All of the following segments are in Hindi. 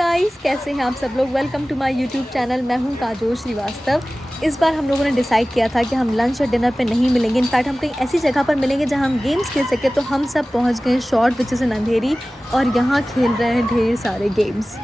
गाइस, कैसे हैं आप सब लोग। Welcome to my YouTube channel. मैं हूं काजोल श्रीवास्तव। इस बार हम लोगों ने डिसाइड किया था कि हम लंच और डिनर पे नहीं मिलेंगे। इनफैक्ट हम कहीं ऐसी जगह पर मिलेंगे जहां हम गेम्स खेल सके। तो हम सब पहुंच गए शॉर्ट विच इज़ इन अंधेरी और यहाँ खेल रहे हैं ढेर सारे गेम्स।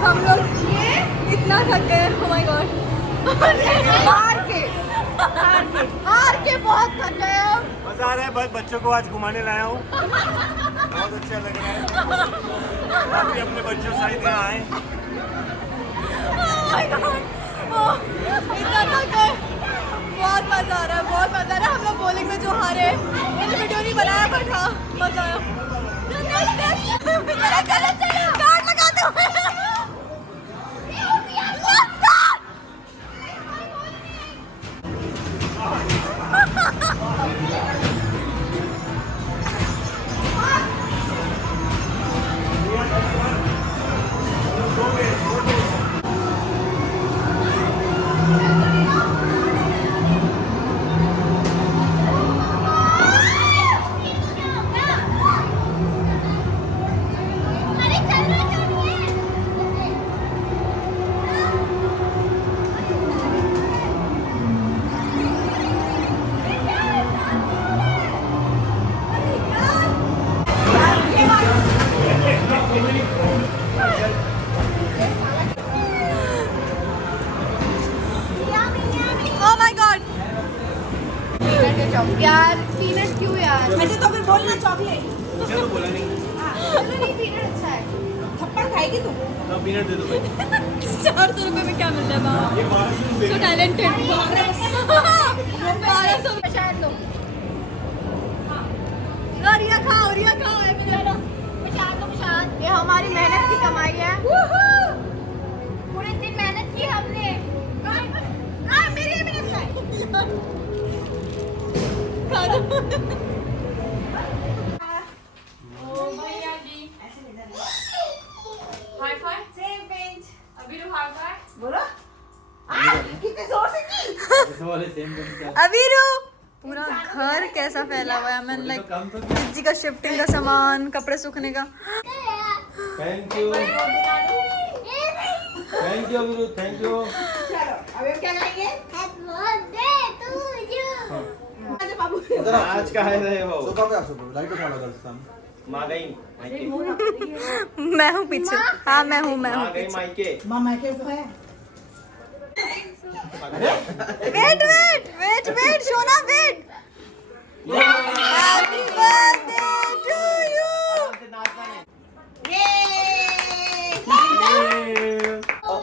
हम लोग इतना थक गए, ओह माय गॉड। हार के बहुत थक गए हम। मजा आ रहा है। बस बच्चों को आज घुमाने लाया हूँ, बहुत अच्छा लग रहा है। आप भी अपने बच्चों सहित यहाँ आए। Oh my God! इतना थक गए, बहुत मजा आ रहा है, बहुत मजा आ रहा है। हम लोग बॉलिंग में जो हारे, मैंने वीडियो नहीं बनाया बट हाँ मजा आया। कार्ड लगाते हुए यार पीनट क्यों यार? अच्छा तो फिर बोलना चॉकलेट। चलो बोला नहीं। चलो नहीं पीनट अच्छा है। थप्पड़ खाएगी तू? तो पीनट दे दो भाई। 400 रुपये में क्या मिल रहा है बाबा? ये 1200 रुपये। So talented। 1200 शायद लो। रिया खाओ, रिया खाओ। प्रसाद लो प्रसाद। ये हमारी मेहनत की कमाई है। पूरे दिन मेहनत की हमने। मेरी मेहनत है। खा दो। बोलो। कितने जोर से की? अबीरू पूरा घर कैसा फैला हुआ है। मैंने लाइक जी का शिफ्टिंग का सामान, कपड़े सूखने का। Thank you, thank you Abhiru, thank you. चलो अब हम क्या करेंगे? बाबू आज का है रे वो। सोफा पे आ, सोफा पे लाइट उठा लो दर्शन। माँ गई मायके। मैं हूँ पीछे। हाँ मैं हूँ माँ गई पीछे। मायके। मामा के है। वेट वेट वेट वेट सोना wait. Happy birthday to you.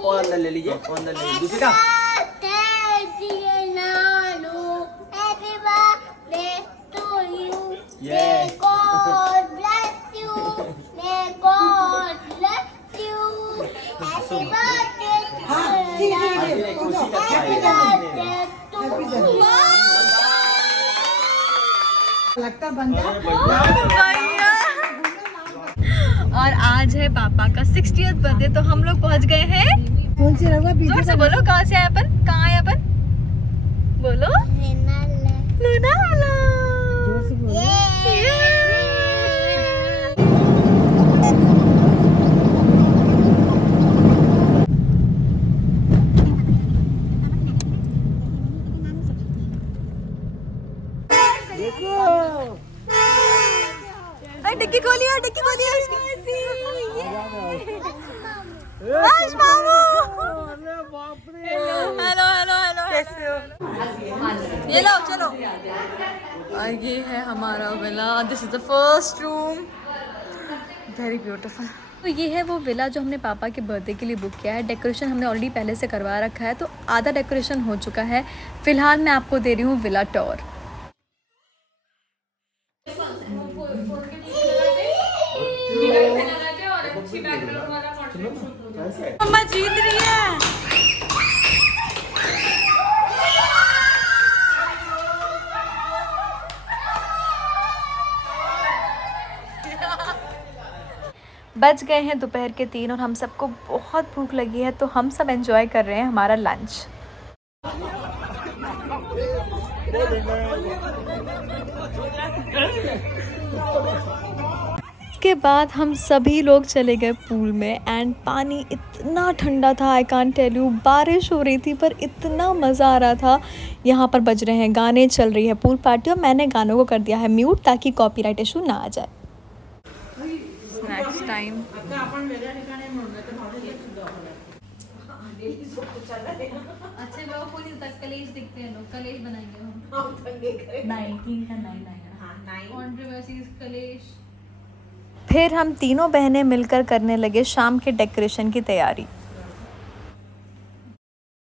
और अंदर ले लीजिए, और अंदर ले लीजिए। दूसरी का लगता बन जा। भैया। और आज है पापा का 60th बर्थडे। तो हम लोग पहुंच गए हैं। कौन सी रवा जोर से बोलो, कहाँ से आए अपन? कहाँ आए अपन? बोलो। लोनावला। जोर से बोलो। डिक्की खोलिए, डिक्की खोलिए। राज मामू। Hello hello hello. कैसे हो? ये लो चलो। और ये है हमारा villa. This is the first room. Very beautiful. तो ये है वो विला जो हमने पापा के बर्थडे के लिए बुक किया है। डेकोरेशन हमने ऑलरेडी पहले से करवा रखा है, तो आधा डेकोरेशन हो चुका है। फिलहाल मैं आपको दे रही हूँ विला टूर। मम्मा जीत रही है। बज गए हैं दोपहर के 3 और हम सबको बहुत भूख लगी है, तो हम सब एंजॉय कर रहे हैं हमारा लंच। इसके बाद हम सभी लोग चले गए पूल में एंड पानी इतना ठंडा था, आई कांट टेल यू। बारिश हो रही थी पर इतना मज़ा आ रहा था। यहाँ पर बज रहे हैं गाने, चल रही है पूल पार्टी और मैंने गानों को कर दिया है म्यूट ताकि कॉपीराइट इशू ना आ जाए। नेक्स्ट टाइम अच्छे लोग पुलिस तक कलेश दिखते हैं, लोग कलेश बनाएंगे हम। 19 का 9 कंट्रोवर्सीज कलेश। फिर हम तीनों बहनें मिलकर करने लगे शाम के डेकोरेशन की तैयारी।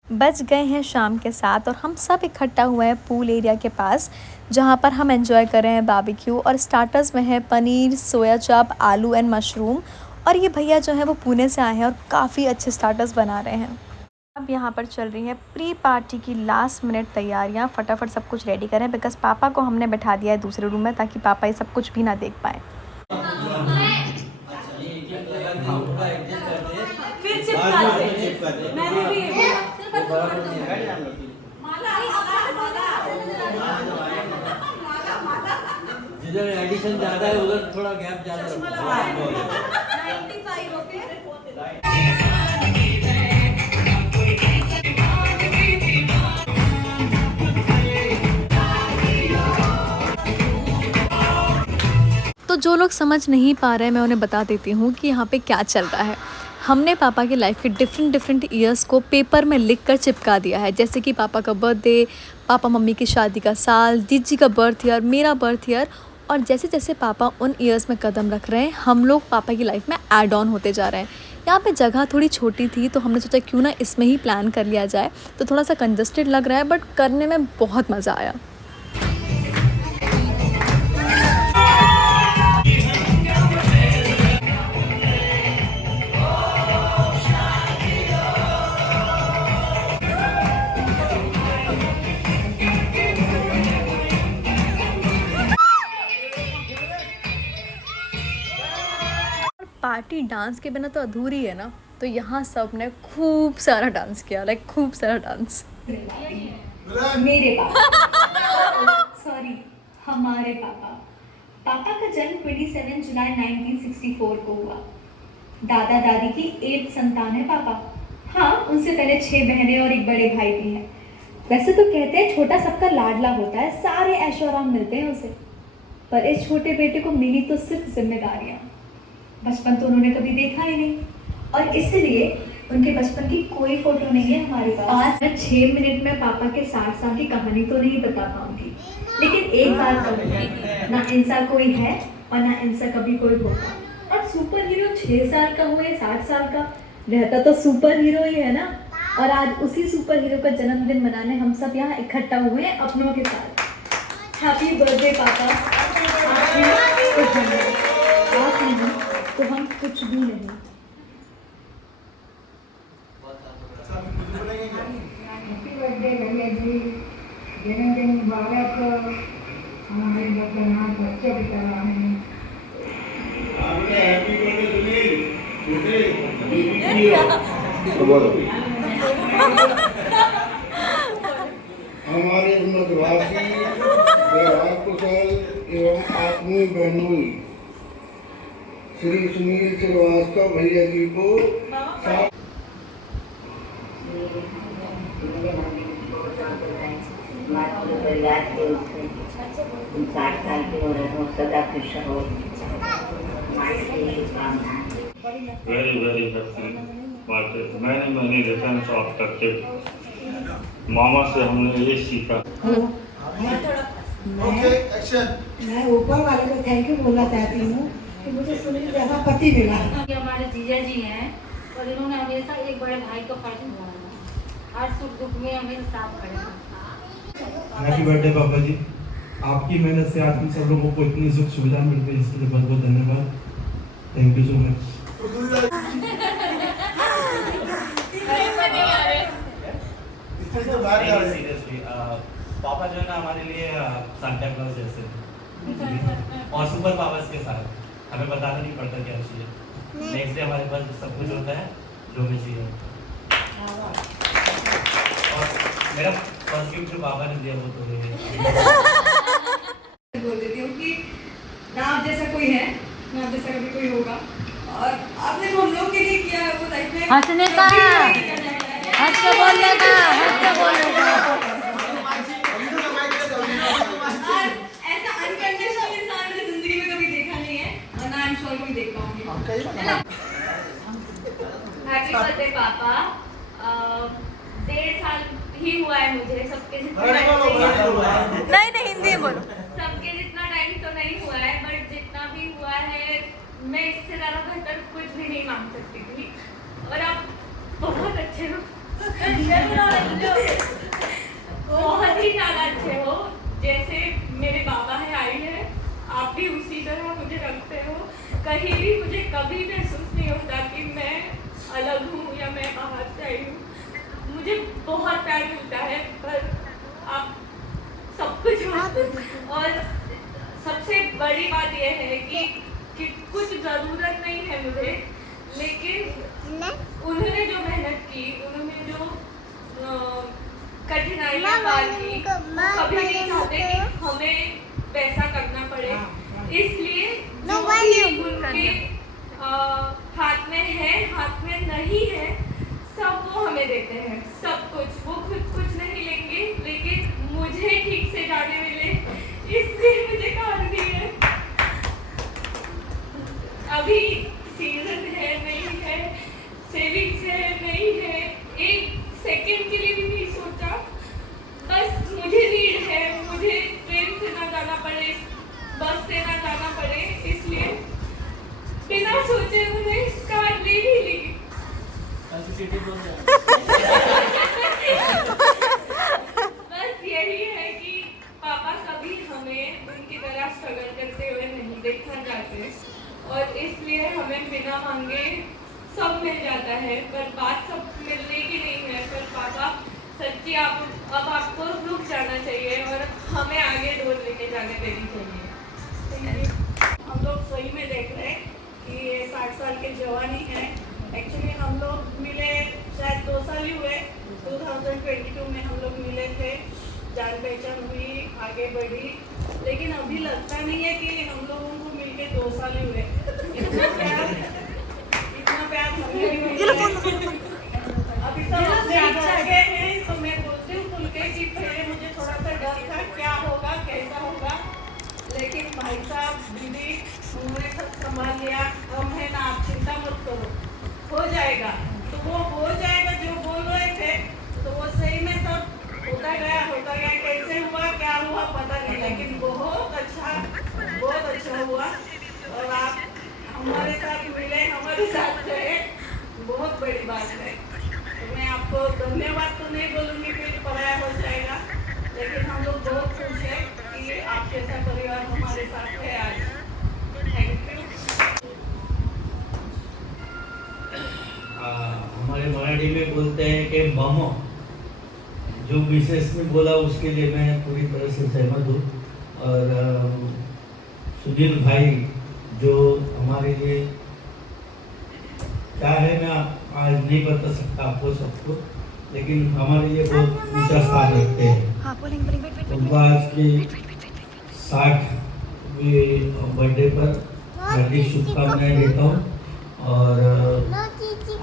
बज गए हैं शाम के 7 और हम सब इकट्ठा हुए हैं पूल एरिया के पास, जहाँ पर हम एंजॉय कर रहे हैं बारबेक्यू। और स्टार्टर्स में है पनीर, सोया चाप, आलू एंड मशरूम। और ये भैया जो है वो पुणे से आए हैं और काफ़ी अच्छे स्टार्टर्स बना रहे हैं। अब यहाँ पर चल रही है प्री पार्टी की लास्ट मिनट तैयारियाँ। फटाफट सब कुछ रेडी करें बिकॉज पापा को हमने बैठा दिया है दूसरे रूम में ताकि पापा ये सब कुछ भी ना देख पाए। जिधर एडिशन ज़्यादा है उधर थोड़ा गैप ज़्यादा तो जो लोग समझ नहीं पा रहे हैं मैं उन्हें बता देती हूँ कि यहाँ पे क्या चल रहा है। हमने पापा की लाइफ के डिफरेंट ईयर्स को पेपर में लिख कर चिपका दिया है, जैसे कि पापा का बर्थडे, पापा मम्मी की शादी का साल, दीदी का बर्थ ईयर, मेरा बर्थ ईयर। और जैसे जैसे पापा उन ईयर्स में कदम रख रहे हैं हम लोग पापा की लाइफ में ऐड ऑन होते जा रहे हैं। यहाँ पे जगह थोड़ी छोटी थी तो हमने सोचा क्यों ना इसमें ही प्लान कर लिया जाए। तो थोड़ा सा कंजस्टेड लग रहा है बट करने में बहुत मज़ा आया। पार्टी डांस के बिना तो अधूरी है ना, तो यहाँ सब ने खूब सारा डांस किया, लाइक खूब सारा डांस। मेरे पापा सॉरी हमारे पापा का जन्म 27 जुलाई 1964 को हुआ। दादा दादी की 8 संतान है पापा। हाँ, उनसे पहले 6 बहनें और एक बड़े भाई भी हैं। वैसे तो कहते हैं छोटा सबका लाडला होता है, सारे ऐशो आराम मिलते हैं उसे। पर इस छोटे बेटे को मिली तो सिर्फ जिम्मेदारियाँ। बचपन तो उन्होंने कभी देखा ही नहीं और इसलिए उनके बचपन की कोई फोटो नहीं है हमारे पास। मैं 6 मिनट में पापा के 60 साल की कहानी तो नहीं बता पाऊंगी, लेकिन एक बात कहूँगी, ना इनसा कोई है और ना इनसा कभी कोई होगा। और सुपर हीरो 6 साल का हो या 60 साल का, रहता तो सुपर हीरो ही है ना। और आज उसी सुपर हीरो का जन्मदिन मनाने हम सब यहाँ इकट्ठा हुए हैं अपनों के साथ। हैप्पी बर्थडे पापा। आप नहीं तो हम कुछ भी नहीं। हैप्पी बर्थडे भैया जी, जन्मदिन मुबारक। हमारे बच्चे भी कर रहे हैं। हैप्पी बर्थडे हमारे उन्नतवासी व्यवहार कुशल एवं आत्मीय बहनोई श्री सुनील श्रीवास्तव भैया जी को 60 साल की हो रहे हो, सदा खुश रहो। Very very happy birthday. मैंने रिटर्न शॉप करके मामा से हमने ये सीखा। मैं ऊपर वाले को थैंक यू बोलना चाहती हूँ कि मुझे सुनील जैसा पति मिला। ये हमारे जीजा जी हैं और इन्होंने हमेशा एक बड़े भाई का फर्ज निभाया। हर सुख दुख में हमेशा साथ खड़े हैं। हैप्पी बर्थडे पापा जी। आपकी मेहनत से आज हम सब लोगों को इतनी सुख सुविधा मिल रही है, इसके लिए बहुत बहुत धन्यवाद। Thank you so much. पापा जो है ना हमारे लिए सांता क्लॉज जैसे और सुपर पावर्स के साथ हमें बताना नहीं पड़ता क्या चाहिए। नेक्स्ट डे हमारे पास सब कुछ होता है जो भी चाहिए होता है। और मेरा फर्स्ट गिफ्ट जो पापा ने दिया वो तो ये बोल देती हूँ कि ना आप जैसा कोई है ना आप जैसा कभी कोई होगा, और आपने जो हम लोग के लिए किया है वो लाइफ में हंसने का, हंस के बोलने का, हंस के बोलने का। और ऐसा अनकंडीशनल इंसान मैंने जिंदगी में कभी देखा नहीं है, और ना आई एम श्योर कोई देख पाऊंगी। हैप्पी बर्थडे पापा। 1.5 साल ही हुआ है मुझे, सबके जितना टाइम नहीं हिंदी में बोलो। सबके जितना टाइम तो नहीं हुआ है, बट जितना भी हुआ है मैं इससे ज़्यादा बेहतर कुछ भी नहीं मांग सकती थी। और आप बहुत अच्छे हो, बहुत ही ज़्यादा अच्छे हो। जैसे मेरे बाबा है, आई है, आप भी उसी तरह मुझे रखते हो। कहीं भी मुझे कभी महसूस नहीं होता कि मैं अलग हूँ या मैं बाहर से आई हूँ। मुझे बहुत प्यार मिलता है, पर आप सब कुछ हो। और सबसे बड़ी बात यह है कि कुछ ज़रूरत नहीं है मुझे, लेकिन उन्होंने जो मेहनत की, उन्होंने जो कठिनाइयाँ पार की, कभी नहीं चाहते कि हमें वैसा करना पड़े। इसलिए जो भी उनके हाथ में है, हाथ में नहीं है, सब वो हमें देते हैं, सब कुछ। वो खुद कुछ नहीं लेंगे, लेकिन मुझे ठीक से जाने मिले, इसलिए मुझे कार दी है। अभी सीजन है नहीं है, सेविंग्स है नहीं है, एक सेकंड के लिए भी नहीं सोचा। बस मुझे नीड है, मुझे ट्रेन से ना जाना पड़े, बस से ना जाना पड़े, इसलिए बिना सोचे मैंने कार ले ही ली। बस यही है कि पापा कभी हमें उनकी तरह स्ट्रगल करते हुए नहीं देखना चाहते, और इसलिए हमें बिना मांगे सब मिल जाता है। पर बात सब मिलने की नहीं है, पर पापा सच्ची अब आपको रुक जाना चाहिए और हमें आगे डोर लेके जाने देनी चाहिए। हम लोग सही में देख रहे हैं कि ये 60 साल के जवानी है। एक्चुअली हम लोग मिले शायद 2 साल ही हुए, 2022 में हम लोग मिले थे, जान पहचान हुई, आगे बढ़ी, लेकिन अभी लगता नहीं है कि हम लोगों को मिलके 2 साल ही हुए। इतना प्यार हमें भी मिला है। अभी सब अपने आगे हैं, तो मैं बोलती हूँ खुल के कि पहले मुझे थोड़ा सा डर था क्या होगा कैसा होगा, लेकिन भाई साहब दीदी उन्होंने सब संभाल लिया। हम है ना, आप चिंता मत करो, हो जाएगा। तो वो हो जाएगा जो बोल रहे थे, तो वो सही में सब होता गया। कैसे हुआ क्या हुआ पता नहीं, लेकिन बहुत अच्छा हुआ। और आप हमारे साथ मिले, हमारे साथ रहे, बहुत बड़ी बात है। तो मैं आपको धन्यवाद तो नहीं बोलूँगी, फिर पराया हो जाएगा, लेकिन हम लोग बहुत खुश हैं कि आप जैसा परिवार हमारे साथ है आज। Thank you. हमारे मराठी में बोलते हैं कि मामो, जो मिसेस ने बोला उसके लिए मैं पूरी तरह से सहमत हूँ। और सुनील भाई जो हमारे लिए क्या है, मैं आज नहीं बता सकता आपको सबको, लेकिन हमारे लिए बहुत ऊंचा स्थान रखते हैं। उनको आज के 60वें बर्थडे पर हार्दिक शुभकामनाएं देता हूँ, और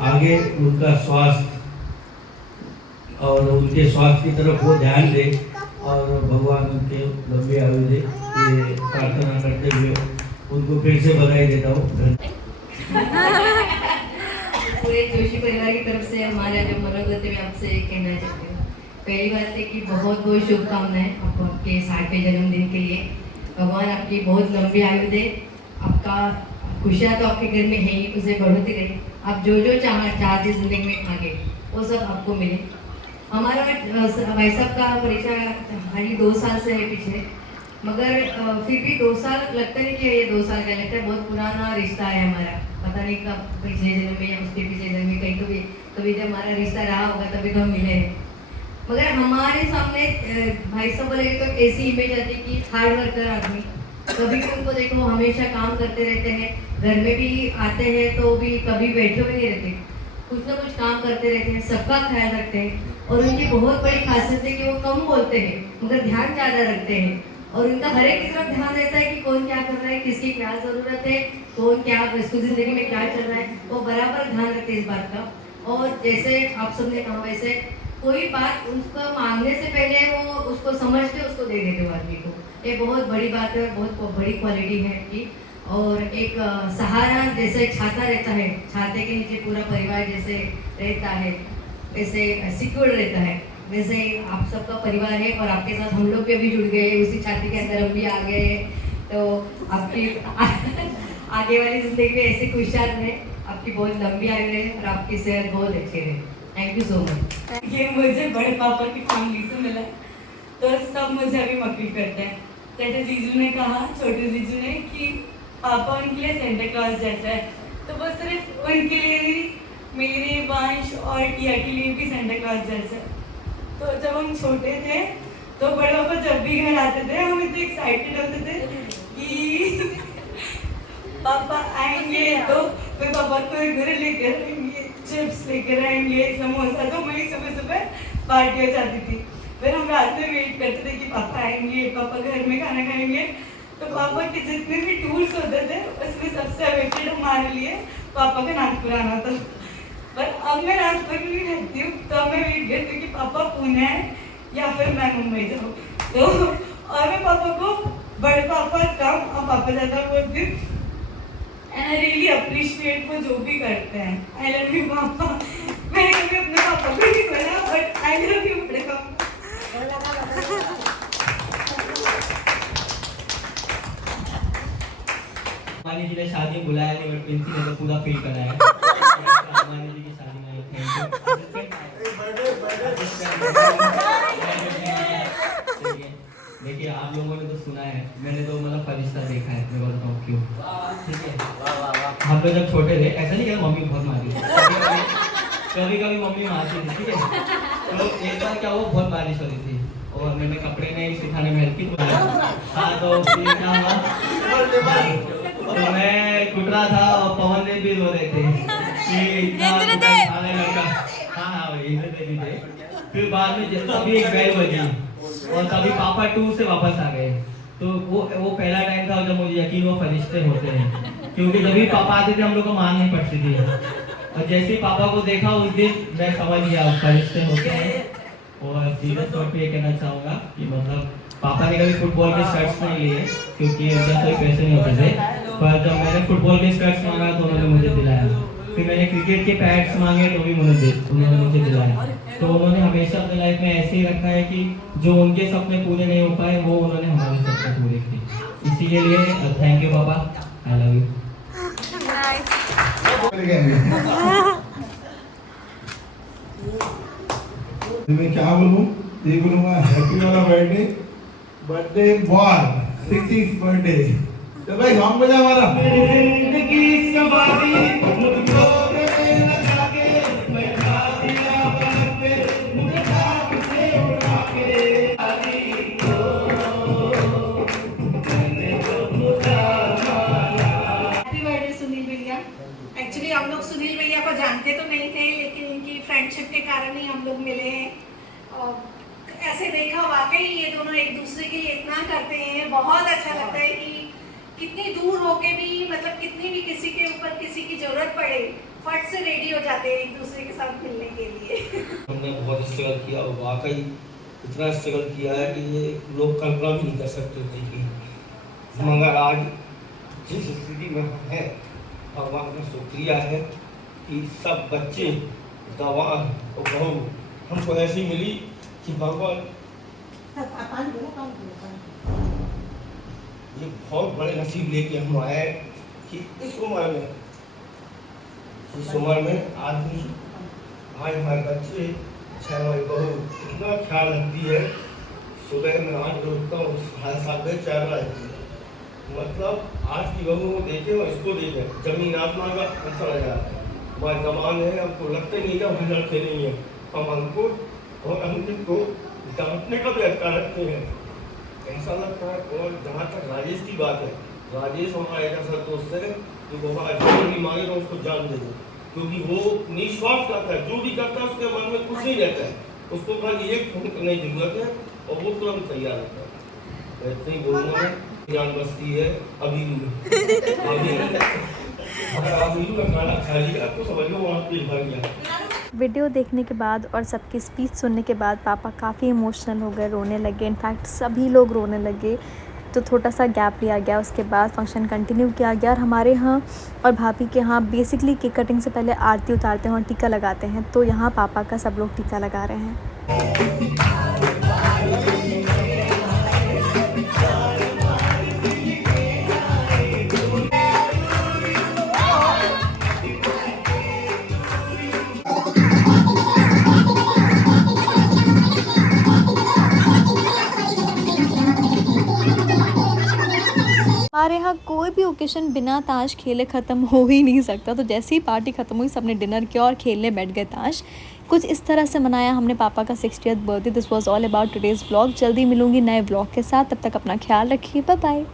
आगे उनका स्वास्थ्य और उनके स्वास्थ्य की तरफ वो ध्यान दे, और भगवान उनके लंबी आयु दे, ये प्रार्थना करते हुए उनको फिर से बधाई देता हूँ। पूरे जोशी परिवार की तरफ से हमारा जो मनोरथ है, मैं आपसे कहना चाहती हूँ। पहली बात है कि बहुत बहुत शुभकामनाएं आपको आपके 60वें जन्मदिन के लिए। भगवान आपकी बहुत लंबी आयु दे, आपका खुशियाँ तो आपके घर में है ही, उसे बढ़ोतरी रहे। आप जो चाहते जिंदगी में आगे वो सब आपको मिले। हमारा भाई साहब का परिचय हाली 2 साल से है पीछे, मगर फिर भी 2 साल लगता नहीं कि ये 2 साल का, लगता है बहुत पुराना रिश्ता है हमारा। पता नहीं कब पिछले जन्म में या उसके पिछले जन्म में कहीं कभी जब हमारा रिश्ता रहा होगा तभी तो हम मिले हैं। मगर हमारे सामने भाई साहब बोले तो ऐसी इमेज आती कि हार्ड वर्कर आदमी, कभी भी उनको देखो हमेशा काम करते रहते हैं, घर में भी आते हैं तो भी कभी बैठे हुए नहीं रहते, कुछ ना कुछ काम करते रहते हैं, सबका ख्याल रखते हैं। और उनकी बहुत बड़ी खासियत है कि वो कम बोलते हैं मगर ध्यान ज़्यादा रखते हैं, और उनका हर एक की तरफ ध्यान रहता है कि कौन क्या कर रहा है, किसकी क्या ज़रूरत है, कौन क्या उसको ज़िंदगी में क्या चल रहा है, वो बराबर ध्यान रखते हैं इस बात का। और जैसे आप सबने कहा वैसे कोई बात उनका मांगने से पहले वो उसको समझते, उसको दे देते हो आदमी को। ये बहुत बड़ी बात है, बहुत बड़ी क्वालिटी है इनकी। और एक सहारा जैसे छाता रहता है, छाते के नीचे पूरा परिवार जैसे रहता है, वैसे सिक्योर रहता है, वैसे आप सबका परिवार है और आपके साथ हम लोग भी अभी जुड़ गए, उसी छाती के अंदर हम भी आ गए हैं। तो आपकी आगे वाली जिंदगी में ऐसे खुशहाल रहे, आपकी बहुत लंबी आयु रहे और आपकी सेहत बहुत अच्छी रहे। Thank you so much. ये मुझे बड़े पापा की फैमिली से मिला है, तो सब मुझे अभी मकली करते हैं। जैसे जीजू ने कहा, छोटे जीजू ने, कि पापा उनके लिए सेंटा क्लॉज जैसा है, तो वो सिर्फ उनके लिए नहीं, मेरे वंश और टिया के लिए भी सेंटा क्लॉज जैसा है। तो जब हम छोटे थे तो बड़ों को जब भी घर आते थे हम इतने एक्साइटेड होते थे कि पापा आएंगे, तो फिर पापा को घर लेकर आएंगे, चिप्स लेकर आएंगे, समोसा, तो वही सुबह सुबह पार्टी हो जाती थी। फिर हम रात में वेट करते थे कि पापा आएंगे, पापा घर में खाना खाएंगे। तो पापा के जितने भी टूर्स होते थे उसमें सबसे अवेटेड हमारे लिए पापा का नागपुर आना था। पर अब मैं नागपुर में नहीं रहती हूँ, तो मैं वेट करती हूँ कि पापा पुणे आए या फिर मैं मुंबई जाऊँ। तो और मैं पापा को बड़े पापा कम और पापा ज़्यादा बोलती हूँ। एंड आई रियली अप्रिशिएट वो जो भी करते हैं। आई लव यू पापा। मैंने कभी अपने पापा को नहीं बोला, बट आई लव यू बड़े पापा। अम्बानी जी ने शादी में बुलाया नहीं, बट प्रिंसी ने तो पूरा फील कराया। अम्बानी जी की शादी में देखिए, आप लोगों ने तो सुना है, मैंने तो मतलब फरिश्ता देखा है, मैं बताऊँ क्यों। ठीक है, हम लोग जब छोटे थे, ऐसा नहीं कि मम्मी बहुत मारती थी, कभी कभी मम्मी मारती थी, ठीक है। तो एक बार क्या हुआ, बहुत बारिश हो रही थी और मैंने कपड़े नहीं सुखाने में हेल्प की। हाँ, तो फिर क्या हुआ, तो मैं कुट रहा था और पवन देव भी रो रहे थे कि इतना लड़का। हाँ भाई, इंद्रदेव थे। फिर बाद में तभी एक बेल बजी और तभी पापा टूर से वापस आ गए। तो वो पहला टाइम था जब मुझे यकीन वो फरिश्ते होते हैं, क्योंकि जब भी पापा आते थे हम लोग को मार नहीं पड़ती थी। और जैसे ही पापा को देखा उस दिन मैं समझ गया फरिश्ते होते हैं। और सीरियस तौर पे ये कहना चाहूँगा कि मतलब पापा ने कभी फुटबॉल के शर्ट्स नहीं लिए, क्योंकि उनके कोई पैसे नहीं होते थे, पर जब मैंने फुटबॉल के शर्ट्स मांगा तो उन्होंने मुझे दिलाया। फिर मैंने क्रिकेट के पैड्स मांगे तो भी उन्होंने मुझे दिलाया। तो उन्होंने हमेशा अपनी लाइफ में ऐसे ही रखा है कि जो उनके सपने पूरे नहीं हो पाए वो उन्होंने हमारे सपने पूरे किए। इसीलिए थैंक यू पापा, आई लव यू। मैं क्या बोलूँ, ये बोलूँगा हैप्पी वाला बर्थडे बॉय 66 बर्थडे। तो भाई हम बजा हमारा जिंदगी सवारी मुझको लगा के मैं दिया बन पे मुझे हाथ से उठा के आली को मैंने तो खुदा माना। हैप्पी बर्थडे सुनील भैया। एक्चुअली हम लोग सुनील भैया को जानते तो नहीं थे, लेकिन इनकी फ्रेंडशिप के कारण ही हम लोग मिले हैं। और ऐसे देखा वाकई ये दोनों एक दूसरे के लिए इतना करते हैं, बहुत अच्छा लगता है कि कितनी दूर होके भी, मतलब कितनी भी किसी के ऊपर किसी की जरूरत पड़े, फट से रेडी हो जाते हैं एक दूसरे के साथ मिलने के लिए। हमने बहुत स्ट्रगल किया और वाकई इतना स्ट्रगल किया है कि ये लोग कल्पना भी नहीं कर सकते थे कि मगर आज जिस स्थिति में हम हैं, भगवान का शुक्रिया है कि सब बच्चे जवान और बहू हमको ऐसी मिली कि भगवान ये बहुत बड़े नसीब लेके हम आए कि इस उम्र में आदमी, आज हमारे बच्चे, चाहे हमारी बहू इतना ख्याल रखती है। सुबह में 8 बजे उठता हूँ, 7:30 बजे चाय बनाती है। मतलब आज की बहू को देखे और इसको देखे, जमीन आसमान का अंतर आ जाता है। हमारे जवान है, हमको लगता नहीं है हम लड़के नहीं है, हम हमको और अंकित को डांटने का भी अधिकार रखते हैं। ऐसा लगता है। और जहाँ तक राजेश की बात है, राजेश हमारा एक ऐसा दोस्त है जो बाबा अगर भी मांगे तो उसको जान दे दो, क्योंकि वो निस्वार्थ करता है, जो भी करता है उसके मन में कुछ नहीं रहता है, उसको खाली एक फोन करने की जरूरत है और वो तुरंत तैयार रहता है। मैं इतना ही बोलूँगा, जान बसती है अभी अगर आप मीनू का खाना खा लिया तो समझ लो वहाँ पेट भर गया। वीडियो देखने के बाद और सबकी स्पीच सुनने के बाद पापा काफ़ी इमोशनल हो गए, रोने लगे। इनफैक्ट सभी लोग रोने लगे। तो थोड़ा सा गैप लिया गया, उसके बाद फंक्शन कंटिन्यू किया गया। और हमारे यहाँ और भाभी के यहाँ बेसिकली केक कटिंग से पहले आरती उतारते हैं और टीका लगाते हैं। तो यहाँ पापा का सब लोग टीका लगा रहे हैं। हमारे यहाँ कोई भी ओकेशन बिना ताश खेले ख़त्म हो ही नहीं सकता। तो जैसे ही पार्टी ख़त्म हुई सबने डिनर किया और खेलने बैठ गए ताश। कुछ इस तरह से मनाया हमने पापा का 60th birthday. This was all about today's vlog. जल्दी मिलूंगी नए व्लॉग के साथ, तब तक अपना ख्याल रखिए। Bye bye.